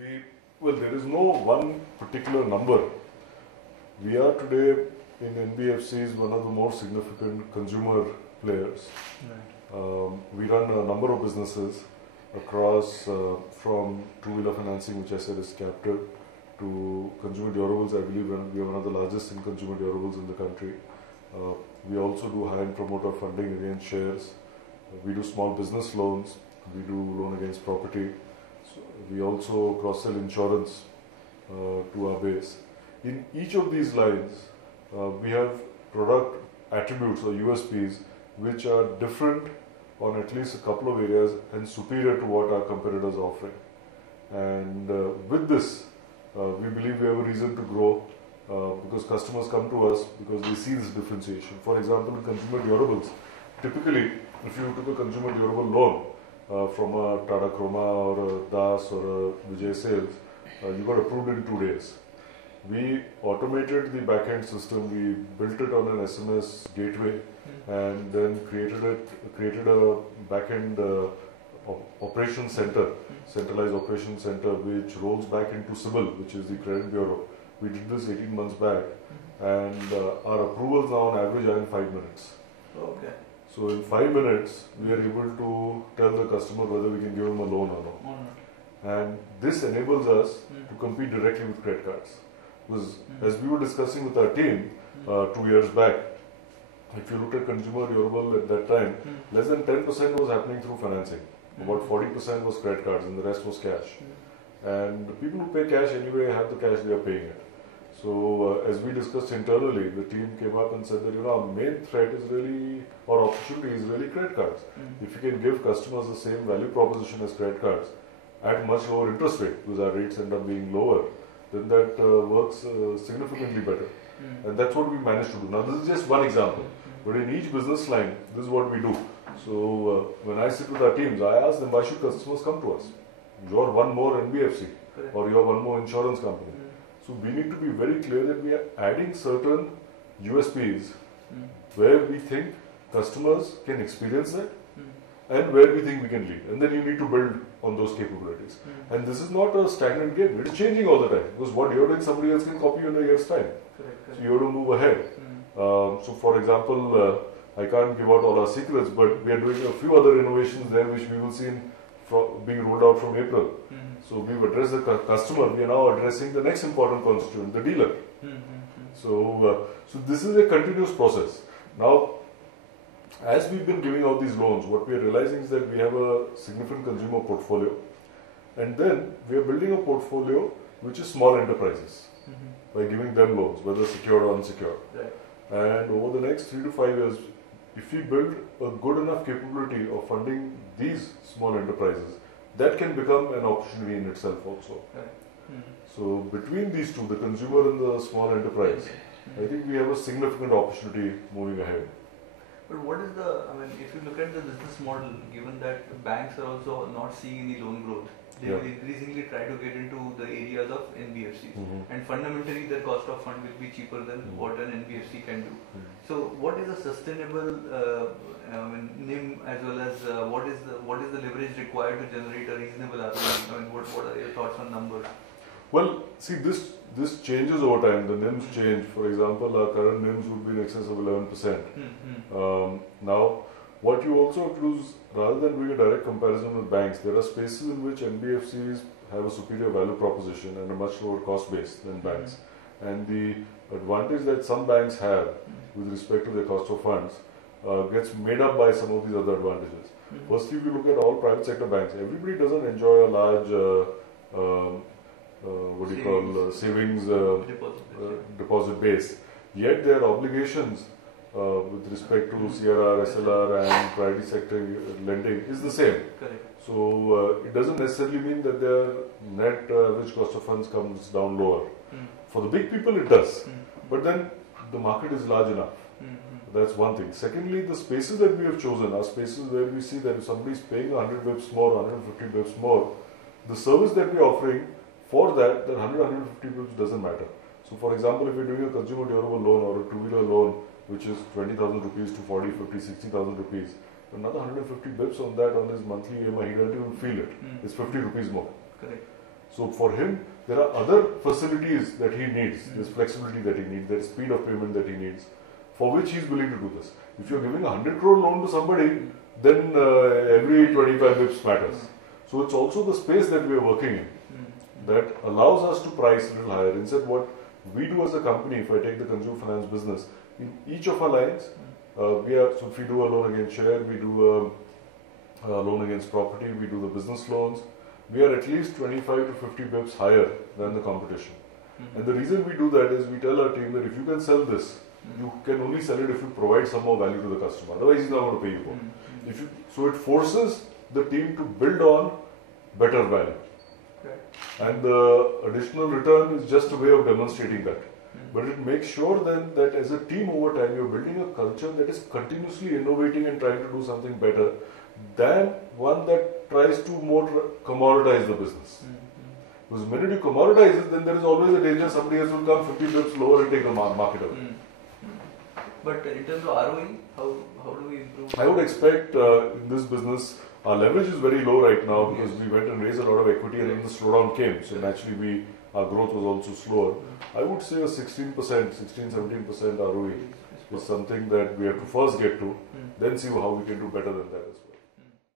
The, well, there is no one particular number. We are today in NBFCs one of the more significant consumer players. Right. We run a number of businesses across from two-wheeler financing, which I said is captive, to consumer durables. I believe we are one of the largest in consumer durables in the country. We also do high-end promoter funding against shares. We do small business loans. We do loan against property. So we also cross-sell insurance to our base. In each of these lines, we have product attributes or USPs which are different on at least a couple of areas and superior to what our competitors are offering. And with this, we believe we have a reason to grow because customers come to us because they see this differentiation. For example, in consumer durables, typically, if you took a consumer durable loan from a Tata Croma or a Das or a Vijay Sales, you got approved in 2 days. We automated the back-end system. We built it on an SMS gateway and then created a back-end operation center, centralized operation center, which rolls back into CIBIL, which is the credit bureau. We did this 18 months back, and our approvals now on average are in 5 minutes. Okay. So in 5 minutes, we are able to tell the customer whether we can give him a loan or not. And this enables us to compete directly with credit cards. Because as we were discussing with our team 2 years back, if you look at consumer durable at that time, less than 10% was happening through financing. About 40% was credit cards and the rest was cash. And the people who pay cash anyway have the cash, they are paying it. So as we discussed internally, the team came up and said that our main threat is really, or opportunity is really credit cards. If you can give customers the same value proposition as credit cards at much lower interest rate, because our rates end up being lower, then that works significantly better. And that's what we managed to do. Now this is just one example, but in each business line, this is what we do. So when I sit with our teams, I ask them, why should customers come to us? You're one more NBFC or you're one more insurance company. So we need to be very clear that we are adding certain USPs where we think customers can experience that and where we think we can lead. And then you need to build on those capabilities. And this is not a stagnant game. It is changing all the time. Because what you're doing, somebody else can copy you in a year's time. So you have to move ahead. So for example, I can't give out all our secrets, but we are doing a few other innovations there which we will see being rolled out from April. So we've addressed the customer. We are now addressing the next important constituent, the dealer. So this is a continuous process. Now, as we've been giving out these loans, what we are realizing is that we have a significant consumer portfolio, and then we are building a portfolio which is small enterprises by giving them loans, whether secured or unsecured. And over the next 3 to 5 years, if we build a good enough capability of funding these small enterprises, that can become an opportunity in itself also. So between these two, the consumer and the small enterprise, I think we have a significant opportunity moving ahead. But what is the, if you look at the business model, given that banks are also not seeing any loan growth, they will increasingly try to get into the areas of NBFCs. And fundamentally, their cost of fund will be cheaper than what an NBFC can do. So what is a sustainable NIM, as well as what is the leverage required to generate a reasonable ROE? What are your thoughts on numbers? Well, see, this changes over time. The NIMs change. For example, our current NIMs would be in excess of 11%. Now, what you also have to do is, rather than doing a direct comparison with banks, there are spaces in which NBFCs have a superior value proposition and a much lower cost base than banks. And the advantage that some banks have with respect to their cost of funds gets made up by some of these other advantages. Firstly, if you look at all private sector banks, everybody doesn't enjoy a large savings deposit base. Yet their obligations with respect to CRR, SLR and priority sector lending is the same. So it doesn't necessarily mean that their net average cost of funds comes down lower. For the big people it does, but then the market is large enough. That's one thing. Secondly, the spaces that we have chosen are spaces where we see that if somebody is paying 100 bips more, 150 bips more, the service that we are offering for that 100, 150 bips doesn't matter. So for example, if you're doing a consumer durable loan or a two-wheeler loan, which is 20,000 rupees to 40, 50, 60,000 rupees, another 150 bips on that on his monthly EMI, he doesn't even feel it. It's 50 rupees more. Correct. So for him, there are other facilities that he needs, there's flexibility that he needs, there's speed of payment that he needs, for which he is willing to do this. If you're giving a 100 crore loan to somebody, then every 25 bips matters. So it's also the space that we are working in that allows us to price a little higher. Instead, what we do as a company, if I take the consumer finance business, in each of our lines, so if we do a loan against share, we do a loan against property, we do the business loans, we are at least 25 to 50 bips higher than the competition. And the reason we do that is we tell our team that if you can sell this, you can only sell it if you provide some more value to the customer. Otherwise, he's not going to pay you more. So it forces the team to build on better value. And the additional return is just a way of demonstrating that. But it makes sure then that as a team over time, you're building a culture that is continuously innovating and trying to do something better than one that tries to more commoditize the business. Because the minute you commoditize it, then there is always a danger somebody else will come 50 bips lower and take the market away. But in terms of ROE, how do we improve? I would expect in this business, our leverage is very low right now because we went and raised a lot of equity and then the slowdown came. So naturally our growth was also slower. I would say a 16-17% ROE is something that we have to first get to, then see how we can do better than that as well.